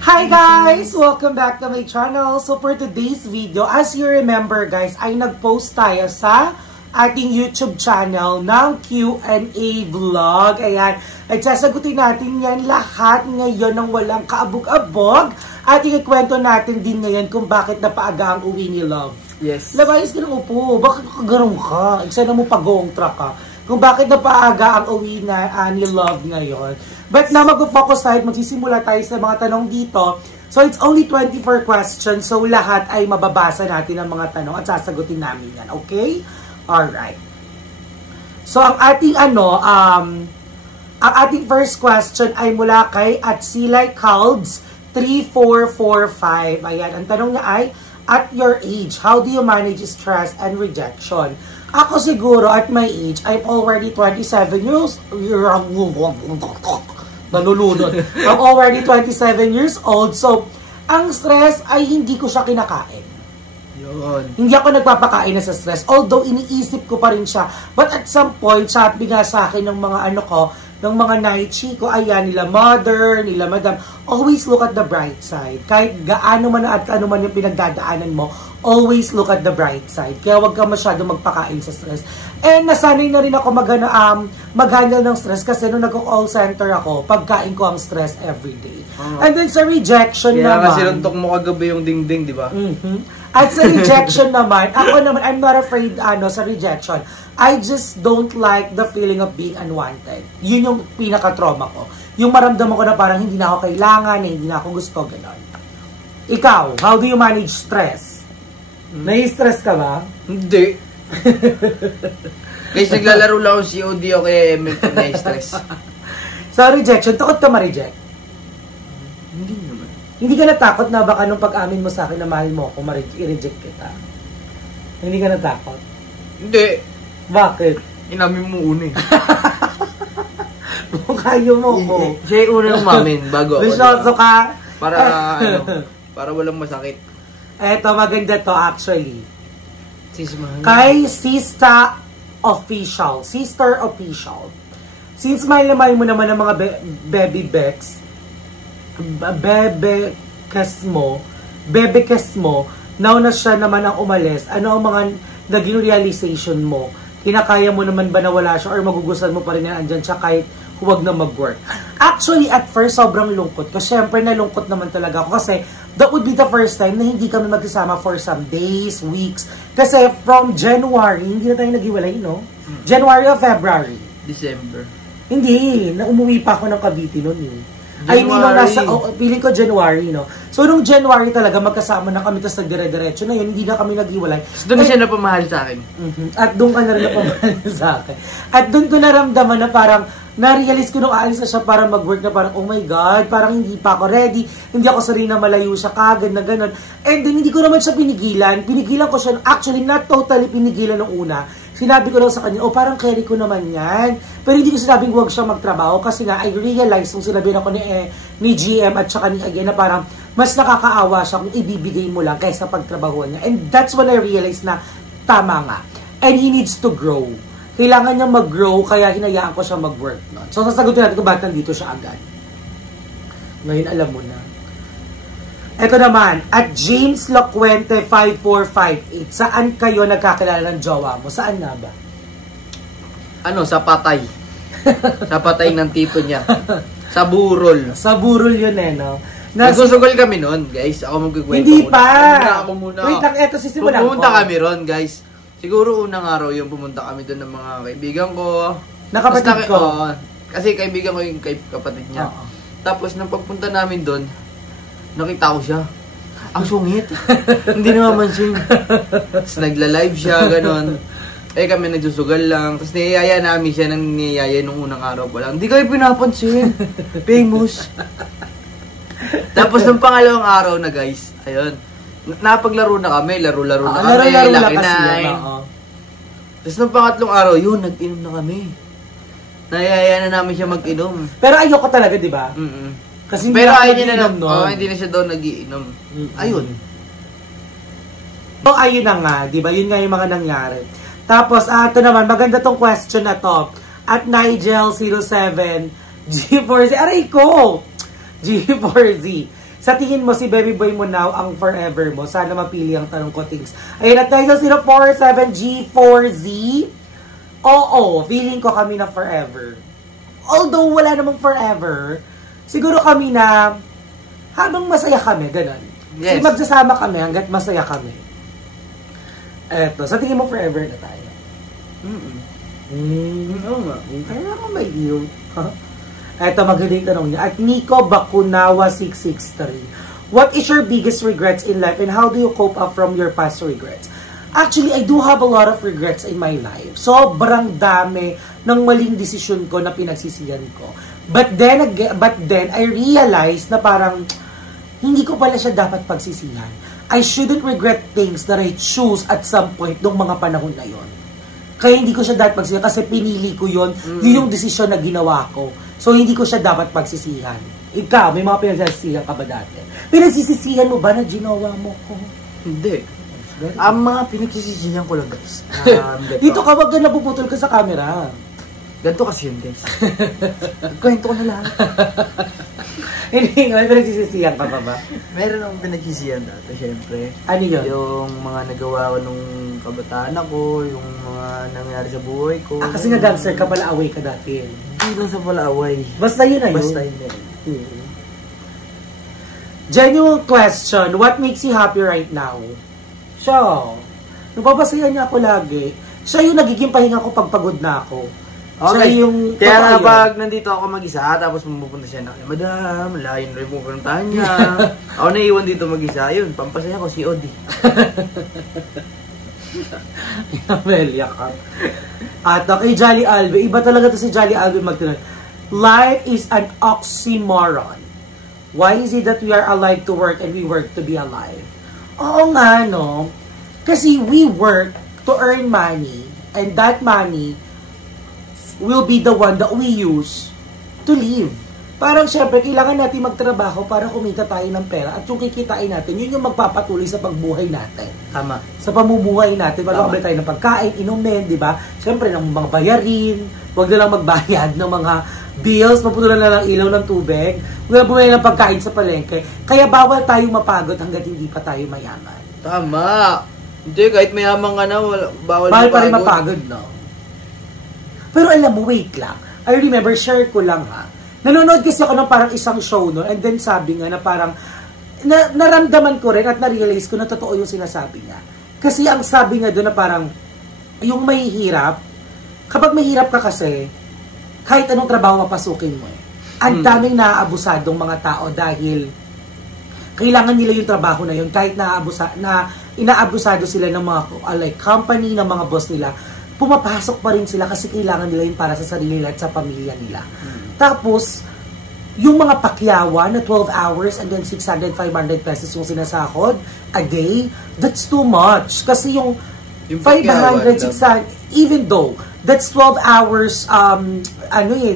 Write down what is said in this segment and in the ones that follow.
Hi guys! Welcome back to my channel. So for today's video, as you remember guys, ay nag-post tayo sa ating YouTube channel ng Q&A vlog. Ayan, at sasagutin natin yan lahat ngayon ng walang kaabog-abog. At ikikwento natin din ngayon kung bakit napaaga ang uwi ni Love. Yes. Labayas ka ng upo. Bakit kagarong ka? Sana mo pag-going track ka. Kung bakit napaaga ang uwi na ni Love ngayon. But na mag-focus tayo, magsisimula tayo sa mga tanong dito. So it's only 24 questions. So lahat ay mababasa natin ang mga tanong at sasagutin namin yan. Okay? Alright. So ang ating ang ating first question ay mula kay @silaiCalds 3445. Ayan, ang tanong niya ay, at your age, how do you manage stress and rejection? Ako siguro, at my age, I'm already 27 years nalulunod. I'm already 27 years old. So, ang stress ay hindi ko siya kinakain. Yun. Hindi ako nagpapakain na sa stress. Although, iniisip ko pa rin siya. But at some point, sabi nga sa akin ng mga ng mga naichi ko, ayan, nila mother, nila madam, always look at the bright side. Kahit gaano man at ano man yung pinagdadaanan mo, always look at the bright side. Kaya wag ka masyado magpakain sa stress. And nasanay na rin ako mag-handle ng stress kasi nung nag-call center ako, pagkain ko ang stress everyday. And then sa rejection kaya naman. Kaya kasi runtok mo kagabi yung dingding, di ba? At sa rejection naman, ako naman, I'm not afraid sa rejection. I just don't like the feeling of being unwanted. Yun yung pinaka-trauma ko. Yung maramdaman ko na parang hindi na ako kailangan, hindi na ako gusto, gano'n. Ikaw, how do you manage stress? Nai-stress ka ba? Hindi. Guys, naglalaro lang ako COD o kaya ML pag na-stress. Sa rejection, takot ka ma-reject? Hindi naman. Hindi ka natakot na baka nung pag-amin mo sa akin na mahal mo ako, i-reject kita? Hindi ka natakot? Hindi. Bakit? Inamin mo una eh. Kung kayo mo ko. Siya yung unang umamin bago ako. Bisyoso ka? Para para walang masakit. Eto, maganda to actually. Sismahan. Kay Sister Official. Since mahal mo naman ang mga baby becks, bebekes mo, now na siya naman ang umalis, ano ang mga naging realization mo? Kinakaya mo naman ba na wala siya or magugustuhan mo pa rin na andyan siya kahit huwag na mag-work? Actually, at first, sobrang lungkot ko. Siyempre, nalungkot naman talaga ako kasi that would be the first time na hindi kami magkasama for some days, weeks. Kasi from January, hindi na tayo naghiwalay, no? January or February? December. Hindi. Umuwi pa ako ng Cavite noon eh. Ay, hindi nung nasa, feeling ko January, no? So, nung January talaga, magkasama na kami, tapos nagdire-diretso na yun, hindi na kami naghiwalay. So, doon siya napamahal sa akin. At doon ka na rin napamahal sa akin. At doon ko naramdaman na parang, na-realize ko nung aalis na siya para mag-work na parang, oh my God, parang hindi pa ako ready, hindi ako sarili na malayo siya kagad na gano'n. And then, hindi ko naman siya pinigilan. Pinigilan ko siya, actually, not totally pinigilan nung una. Sinabi ko lang sa kanya, oh parang carry ko naman yan. Pero hindi ko sinabing huwag siya magtrabaho kasi nga, I realized nung sinabi ako ni GM at saka ni Again na parang mas nakakaawa siya kung ibibigay mo lang kaysa pagtrabahuan niya. And that's when I realized na tama nga. And he needs to grow. Kailangan niya mag-grow kaya hinayaan ko siya mag-work. No? So sasagutin natin kung bakit nandito siya agad. Ngayon alam mo na. Ito naman, at James Locuente 5458, saan kayo nagkakilala ng jowa mo? Saan nga ba? Ano, sa patay. Sa patay ng tito niya. Sa burol. Sa burol yun eh, no? Nagsusugol kami noon, guys. Ako magkikwento hindi muna. pa! Ako muna. Wait lang, eto sisimulan ko. Pumunta kami ron, guys. Siguro unang araw yung pumunta kami doon ng mga kaibigan ko. Nakapatid ko. Kasi kaibigan ko yung kapatid niya. Tapos nang pagpunta namin doon, nakita ko siya. Ang sungit. Hindi naman siya. Tapos nagla-live siya, ganon. Eh kami nagsusugal lang. Tapos niyayaya namin siya nang niyayaya nung unang araw pa lang. Hindi kayo pinapansin. Famous. Tapos nung pangalawang araw na guys, ayun. Napaglaro na kami. Laro-laro na kami. Laki na. Tapos nung pangatlong araw, yun, nag-inom na kami. Niyayaya na namin siya mag-inom. Pero ayoko talaga, di ba? Kasi pero ayun na hindi na siya daw nag-iinom. Ayun. So, ayun na nga, di ba? Yun nga yung mga nangyari. Tapos, ito naman, maganda tong question na to. At Nigel07, G4Z, aray ko! G4Z. Sa tingin mo, si baby boy mo now ang forever mo? Sana mapili ang tanong ko, things. Ayun, at 9047G4Z. Oo, feeling ko kami na forever. Although wala namang forever, siguro kami na habang masaya kami, ganun. Yes. Kasi magsasama kami hanggat masaya kami. Eto, sa tingin mo forever na tayo? Oo nga. Kaya ako may iyo. Eto, maganda yung tanong niya. At Nico Bakunawa 663. What is your biggest regrets in life and how do you cope up from your past regrets? Actually, I do have a lot of regrets in my life. Sobrang dami ng maling desisyon ko na pinagsisiyan ko. But then I realized na parang hindi ko pala siya dapat pagsisihan. I shouldn't regret things that I choose at some point nung mga panahon na yon. Kaya hindi ko siya dapat pagsisihan kasi pinili ko yon. Yun yung desisyon na ginawa ko. So, hindi ko siya dapat pagsisihan. Ikaw, may mga pinagsisisihan ka ba dati? Pinagsisisihan mo ba na ginawa mo ko? Hindi. Ang mga pinagsisisihan ko lang, guys. Dito ka, wag ka napuputol ka sa camera. Ganito kasi yun, guys. Kwento ko na lang. Hindi, may pinagsisisihan ka pa ba? Meron akong pinagsisihan dati, syempre. Ano yun? Yung mga nagawa ko nung kabataan ako, yung mga nangyari sa buhay ko. Kasi nga dancer ka pala, away ka dati. Hindi lang sa pala-away. Basta yun na yun. Basta yun na yun. Genuine question, what makes you happy right now? Siya. Nababasayan niya ako lagi. Siya yung nagiging pahinga ko pag pagod na ako. Okay. Siya yung... Kaya nga pag nandito ako mag-isa, tapos pupunta siya na, Madam, layo na rin pupuntahan niya. Ako naiwan dito mag-isa. Yun, pampasaya ko si Odi. Amelia ka. At kay Jolly Albe, iba talaga to si Jolly Albe magtanong. Life is an oxymoron. Why is it that we are alive to work and we work to be alive? Oo nga, no? Kasi we work to earn money and that money will be the one that we use to live. Parang syempre, kailangan natin magtrabaho para kumita tayo ng pera at yung kikitain natin, yun yung magpapatuloy sa pagbuhay natin. Tama. Sa pamumuhay natin, para makabili tayo ng pagkain, inumin, di ba? Syempre, ng mga bayarin, huwag na lang magbayad ng mga bills, maputulan na lang ilaw ng tubig, huwag na bumili ng pagkain sa palengke. Kaya bawal tayong mapagod hanggat hindi pa tayo mayaman. Tama. Hindi, kahit mayaman ka na, bawal pa rin mapagod, no? Pero alam mo, wait lang. I remember, share ko lang ha. Nanonood kasi ako ng parang isang show no, and then sabi nga na parang, naramdaman ko rin at na-realize ko na totoo yung sinasabi niya. Kasi ang sabi nga doon na parang, yung may hirap, kapag may hirap ka kasi, kahit anong trabaho mapasukin mo eh. Ang daming naaabusadong mga tao dahil kailangan nila yung trabaho na yun, kahit inaabusado sila ng mga like company, ng mga boss nila, pumapasok pa rin sila kasi kailangan nila yun para sa sarili nila at sa pamilya nila. Tapos, yung mga pakyawan na 12 hours and then 600, 500 pesos yung sinasahod a day, that's too much. Kasi yung 500, 600, even though that's 12 hours,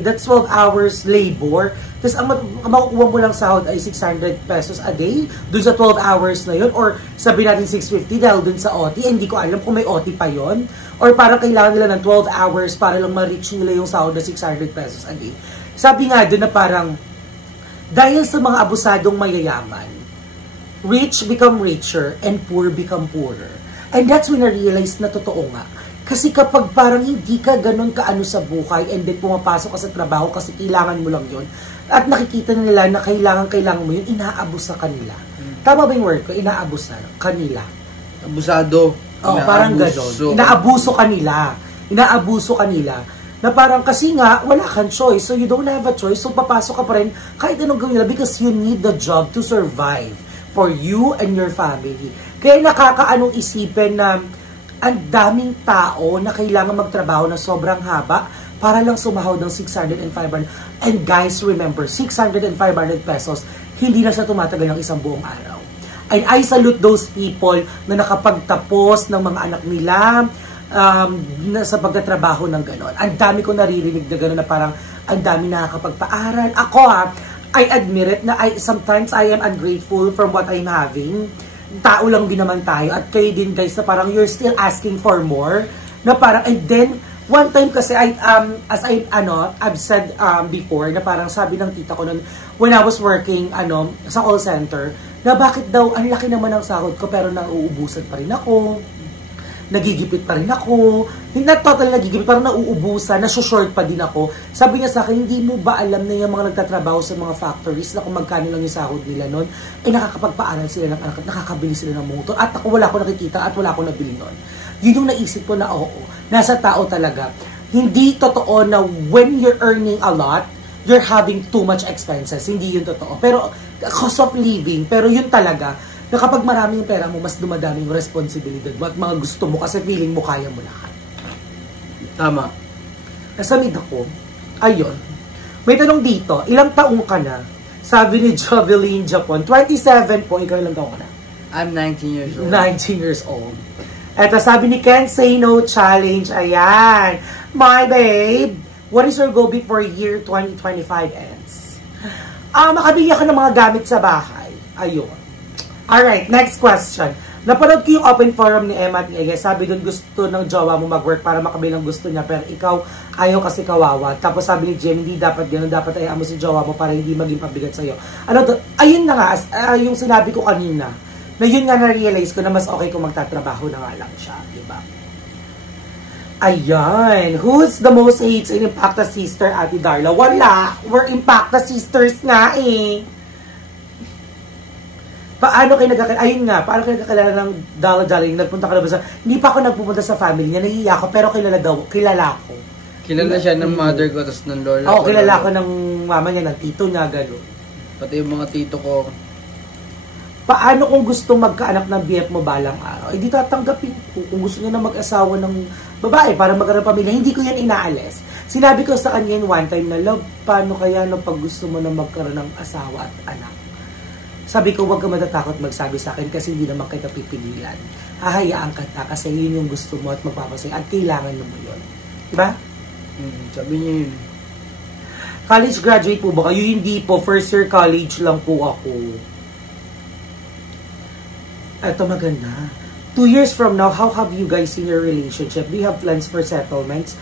that's 12 hours labor, tapos ang makukuha mo lang sahod ay 600 pesos a day, dun sa 12 hours na yun, or sabi natin 650 dahil dun sa OT, hindi ko alam kung may OT pa yon, or parang kailangan nila ng 12 hours para lang ma-reach nila yung sahod na 600 pesos a day. Sabi nga dun na parang, dahil sa mga abusadong mayayaman, rich become richer and poor become poorer. And that's when I realized na totoo nga. Kasi kapag parang hindi ka ganun kaano sa buhay and then pumapasok ka sa trabaho kasi kailangan mo lang yun, at nakikita nila na kailangan mo yun, inaabos sa kanila. Tama ba yung word ko? Inaabos na kanila. Abusado. Oo, parang gano'n. Inaabuso kanila. Na parang kasi nga, wala kang choice. So you don't have a choice. So papasok ka pa rin kahit anong gawin nila because you need the job to survive for you and your family. Kaya nakakaanong isipin na ang daming tao na kailangan magtrabaho na sobrang haba para lang sumahod ng 600 and 500. And guys, remember, 600 and 500 pesos, hindi na siya tumatagal ng isang buong araw. And I salute those people na nakapagtapos ng mga anak nila sa pagtatrabaho ng gano'n. Ang dami ko naririnig na gano'n na parang ang dami nakakapagpaaral. Ako I admit it na sometimes I am ungrateful from what I'm having. Tao lang din naman tayo. At kayo din guys na parang you're still asking for more. Na parang, and then, One time kasi, I've said before, na parang sabi ng tita ko nun, when I was working, sa call center, na bakit daw, ang laki naman ng sahod ko, pero nauubusan pa rin ako, nagigipit pa rin ako, not totally nagigipit, parang nauubusan, nasushort pa din ako. Sabi niya sa akin, hindi mo ba alam na yung mga nagtatrabaho sa mga factories na kung magkano lang yung sahod nila nun, nakakapagpaaral sila ng anak at nakakabili sila ng motor, at ako wala ko nakikita at wala ko nabili nun. Yun yung naisip ko na oo, nasa tao talaga. Hindi totoo na when you're earning a lot, you're having too much expenses. Hindi yun totoo. Pero, cost of living, pero yun talaga, na kapag marami yung pera mo, mas dumadami yung responsibilidad mo at mga gusto mo kasi feeling mo kaya mo lahat. Tama. Nasa mid ako, ayun. May tanong dito, ilang taong ka na? Sabi ni Jovelyn Japon, 27 po, ikaw ilang taong ka na? I'm 19 years old. 19 years old. Eto, sabi ni Can't Say No Challenge, ayan. My babe, what is your goal before year 2025 ends? Makabili ako ng mga gamit sa bahay. Ayun. Alright, next question. Napanood ko yung open forum ni Emma at Ege. Sabi doon gusto ng jowa mo mag-work para makabili ng gusto niya. Pero ikaw, ayaw kasi kawawa. Tapos sabi ni Jem, hindi dapat ganun. Dapat ayaw mo si jowa mo para hindi maging pabigat sa'yo. Ayun na nga, yung sinabi ko kanina. Na yun nga na-realize ko na mas okay kung magtatrabaho na nga lang siya. Diba? Ayan. Who's the most hates in Impacta Sister, Ate Darla? Wala. We're Impacta Sisters nga eh. Paano kayo nagkakilala? Ayun nga, paano kayo nagkakilala ng Darling? Nagpunta ka na ba sa... Hindi pa ako nagpupunta sa family niya. Nahihiya ako, pero kilala ko. Kilala siya ng mother ko, tapos ng lola ko. Oo, kilala ko ng mama niya, ng tito niya, gano'n. Pati yung mga tito ko. Paano kung gusto magkaanak ng BF mo balang araw? Hindi tatanggapin ko. Kung gusto niya na mag-asawa ng babae para magkaroon ng pamilya, hindi ko yan inaalis. Sinabi ko sa kanya yun one time na, love, paano kaya no pag gusto mo na magkaroon ng asawa at anak? Sabi ko, huwag ka matatakot magsabi sa akin kasi hindi naman kita pipigilan. Hahayaan ka na kasi yun yung gusto mo at magpapasaya at kailangan mo yun. Diba? Sabi niya yun. College graduate po ba kayo? Hindi po. First year college lang po ako. Ito maganda. 2 years from now, how have you guys seen your relationship? Do you have plans for settlements?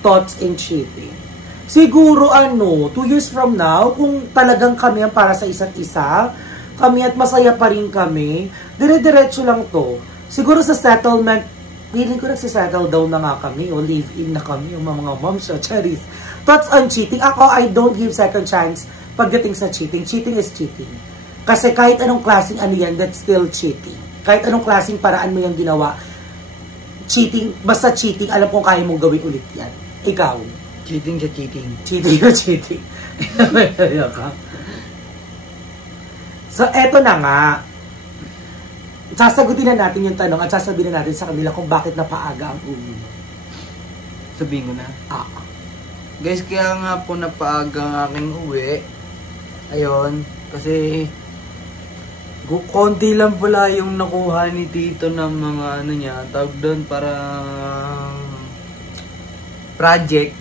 Thoughts in cheating? Siguro 2 years from now, kung talagang kami ang para sa isa't isa, kami at masaya pa rin kami, dire-diretso lang to. Siguro sa settlement, feeling ko nagsisettle down na nga kami, o live-in na kami, yung mga moms, charis. Thoughts on cheating? Ako, I don't give second chance pagdating sa cheating. Cheating is cheating. Kasi kahit anong klaseng yan, that's still cheating. Kahit anong klaseng paraan mo yung ginawa, cheating, basta cheating, alam kong kaya mong gawin ulit yan. Ikaw? Cheating sa cheating. Cheating na cheating. So, eto na nga. Sasagutin na natin yung tanong at sasabihin na natin sa kanila kung bakit napaaga ang uwi. Sabihin ko na? Guys, kaya nga po napaaga ang aking uwi. Ayun, kasi konti lang pala yung nakuha ni Tito ng mga tawag doon parang project.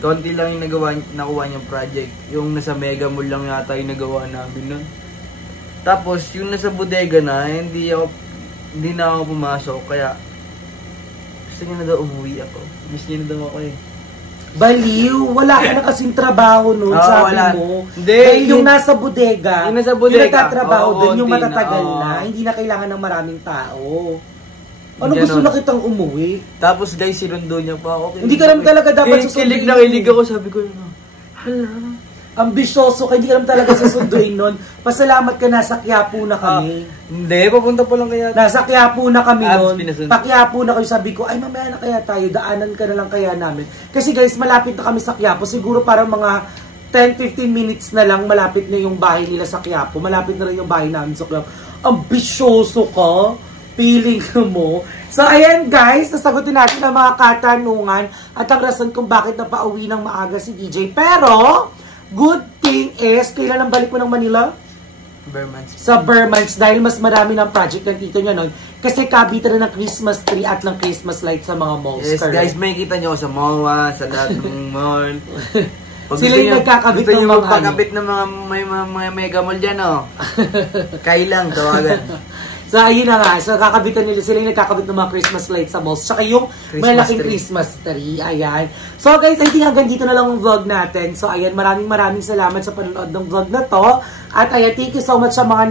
Konti lang yung nakuha niyang project. Yung nasa Mega Mall lang yata yung nagawa namin nun. Tapos yung nasa bodega na, hindi na ako pumasok, kaya gusto niya na daw umuwi ako. Miss niya na daw ako eh. Baliw, wala ka na kasing trabaho nun, sabi wala. Mo. Hindi, dahil yung nasa bodega, yung nagtatrabaho doon, yung matatagail na, hindi na kailangan ng maraming tao. Ano gusto na kitang umuwi? Tapos guys, sinundo niya pa ako. Hindi ka naman talaga dapat susunduin. Kilig na kilig ako, sabi ko, hala. Ambisyoso ka, hindi ka naman talaga susunduin nun. Pasalamat ka, nasa Quiapo na kami. Hindi, papunta pa lang kaya. Nasa Quiapo na kami nun. Pa-Quiapo na kayo, sabi ko, ay mamaya na kaya tayo, daanan ka na lang kaya namin. Kasi guys, malapit na kami sa Quiapo. Siguro parang mga 10-15 minutes na lang, malapit na yung bahay nila sa Quiapo. Malapit na rin yung bahay namin sa Quiapo. Ambisyoso ka, feeling mo. So ayan guys, nasagutin natin ang mga katanungan at ang rason kung bakit napauwi ng maaga si DJ. Pero, good thing is, kailan ang balik mo ng Manila? Bermans. Sa Bermans, dahil mas marami ng project ng tito niya nun. Kasi kabitan na ng Christmas tree at ng Christmas light sa mga malls. Yes, guys, may kita nyo sa MOA, sa lahat ng mall. Sila yung nagkakabit ng mga magpakabit ng mga mega mall dyan, oh. Kailang, tawagan. So, ayun na nga. So, kakabitan nila sila yung nagkakabit ng mga Christmas lights sa malls. Tsaka yung malaking Christmas tree. Ayan. So, guys, I think hanggang dito na lang ang vlog natin. So, ayan, maraming salamat sa panonood ng vlog na to. At ayan, thank you so much sa mga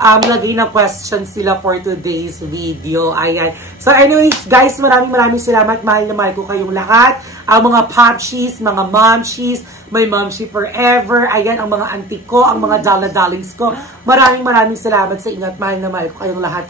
lagay na questions sila for today's video. Ayan. So, anyways, guys, maraming salamat. Mahal na mahal ko kayong lahat. Ang mga popshies, mga momshies, may momshi forever. Ayan, ang mga auntie ko, ang mga darlings ko. Maraming salamat sa inyo at mahal na mahal ko kayong lahat.